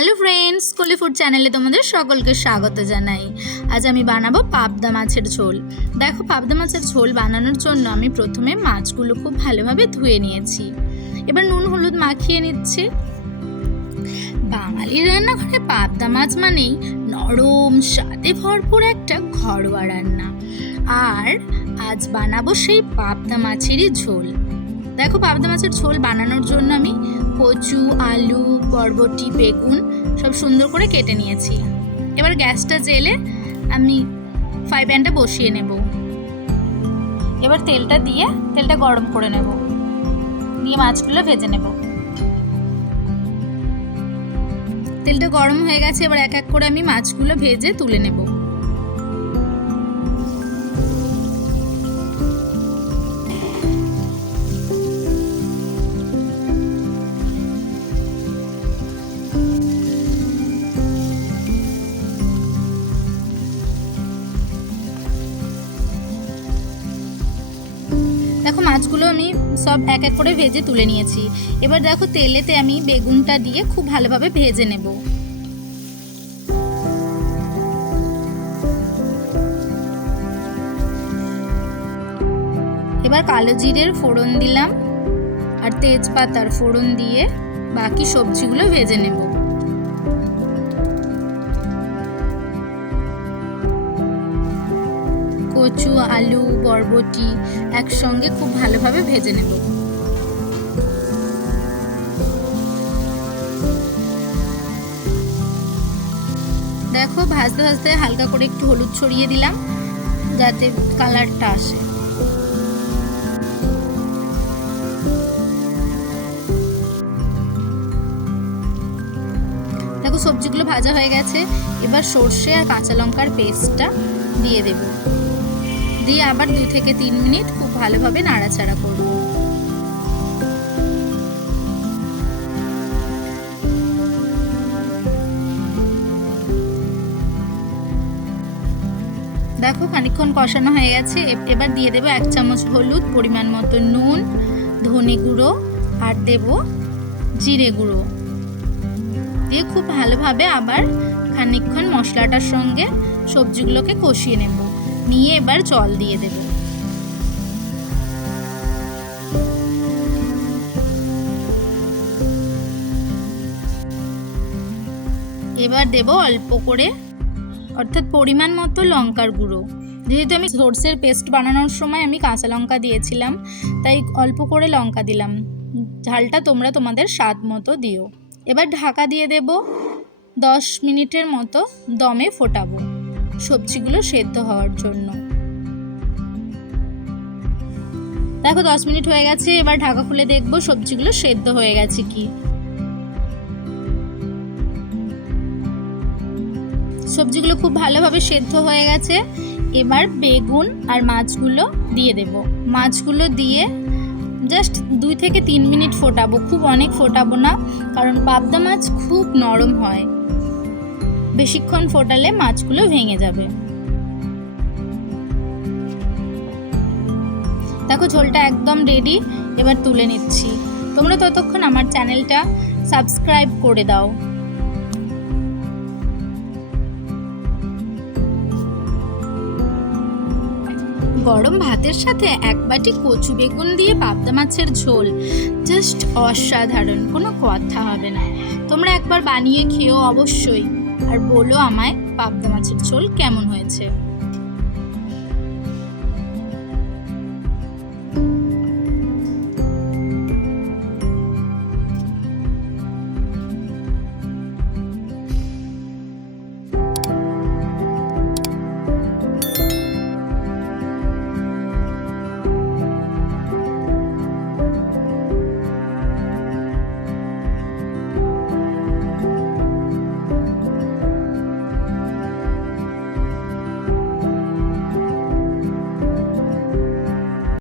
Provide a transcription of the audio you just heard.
Hello friends, Koli food চ্যানেলে তোমাদের সকলকে স্বাগত জানাই। আজ আমি বানাবো পাবদা মাছের ঝোল। দেখো, পাবদা মাছের ঝোল বানানোর জন্য আমি প্রথমে মাছগুলো খুব ভালোভাবে ধুয়ে নিয়েছি। এবার নুন হলুদ মাখিয়ে নিচ্ছি। বাঙালির রান্নাঘরে পাবদা মাছ মানেই নরম স্বাদে ভরপুর একটা ঘরোয়া রান্না। আর আজ বানাবো সেই পাবদা মাছেরই ঝোল। দেখো, পাবদা মাছের ঝোল বানানোর জন্য আমি কচু, আলু, বরবটি, বেগুন সব সুন্দর করে কেটে নিয়েছি। এবার গ্যাসটা জ্বেলে আমি ফ্রাই প্যানটা বসিয়ে নেব। এবার তেলটা গরম করে নেব, দিয়ে মাছগুলো ভেজে নেব। তেলটা গরম হয়ে গেছে, এবার এক এক করে আমি মাছগুলো ভেজে তুলে নেব। দেখো, মাছগুলো আমি সব এক এক করে ভেজে তুলে নিয়েছি। এবার দেখো, তেলেতে আমি বেগুনটা দিয়ে খুব ভালোভাবে ভেজে নেব। এবার কালো জিরের ফোড়ন দিলাম আর তেজপাতার ফোড়ন দিয়ে বাকি সবজিগুলো ভেজে নেব। কচু, আলু, বরবটি একসঙ্গে খুব ভালোভাবে ভেজে নেব। দেখো, ভাজতে ভাজতে হালকা করে একটু হলুদ ছড়িয়ে দিলাম যাতে কালারটা আসে। দেখো, সবজিগুলো ভাজা হয়ে গেছে। এবার সর্ষে আর কাঁচা লঙ্কার পেস্টটা দিয়ে দেব, দিয়ে আবার 2 থেকে 3 মিনিট খুব ভালোভাবে নাড়াচাড়া করব। দেখো, খানিকক্ষণ কষানো হয়ে গেছে। এবার দিয়ে দেব 1 চামচ হলুদ, পরিমাণ মতো নুন, ধনে গুঁড়ো আর দেব জিরে গুঁড়ো, দিয়ে খুব ভালোভাবে আবার খানিকক্ষণ মশলাটার সঙ্গে সবজিগুলোকে কষিয়ে নেব। নিয়ে এবার জল দিয়ে দেব। এবার দেব অল্প করে, অর্থাৎ পরিমাণ মতো লঙ্কার গুঁড়ো। যেহেতু আমি সর্ষের পেস্ট বানানোর সময় আমি কাঁচা লঙ্কা দিয়েছিলাম, তাই অল্প করে লঙ্কা দিলাম। ঝালটা তোমরা তোমাদের স্বাদ মতো দিও। এবার ঢাকা দিয়ে দেব। 10 মিনিটের মতো দমে ফোটাবো সবজিগুলো সেদ্ধ হওয়ার জন্য। দেখো, 10 মিনিট হয়ে গেছে। এবার ঢাকা খুলে দেখবো সবজিগুলো সেদ্ধ হয়ে গেছে কি। সবজিগুলো খুব ভালোভাবে সেদ্ধ হয়ে গেছে। এবার বেগুন আর মাছগুলো দিয়ে দেব। মাছগুলো দিয়ে জাস্ট 2 থেকে 3 মিনিট ফোটাবো, খুব অনেক ফোটাবো না, কারণ পাবদা মাছ খুব নরম হয়। বেশিক্ষণ ফোটালে মাছগুলো ভেঙে যাবে। দেখো, ঝোলটা একদম রেডি। এবার তুলে নিচ্ছি। তোমরা ততক্ষণ আমার চ্যানেলটা সাবস্ক্রাইব করে দাও। গরম ভাতের সাথে 1 বাটি কচু বেগুন দিয়ে পাবদা মাছের ঝোল জাস্ট অসাধারণ, কোনো কথা হবে না। তোমরা একবার বানিয়ে খেও অবশ্যই, আর বলো আমায় পাবদা মাছের ঝোল কেমন হয়েছে।